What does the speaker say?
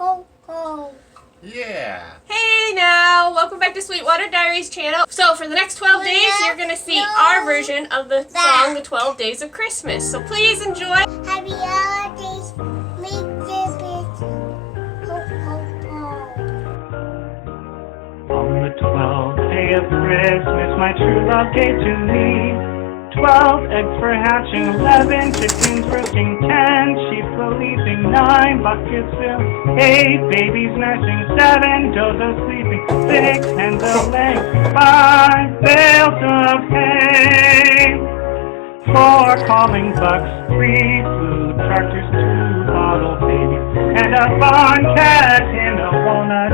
Ho, ho. Yeah. Hey now, welcome back to Sweetwater Diaries channel. So for the next 12 days, you're going to see our version of the song, The 12 Days of Christmas. So please enjoy. Happy holidays. Make this bitch. Ho, ho, ho. On the 12th day of Christmas, my true love gave to me 12 eggs for hatching, 11 chickens roasting, 10 sheep releasing, 9 buckets filled, 8 babies nursing, 7 dodos sleeping, 6 hens a laying, 5 bales of hay, 4 calling bucks, 3 food tractors, 2 bottle babies, and a barn cat in a walnut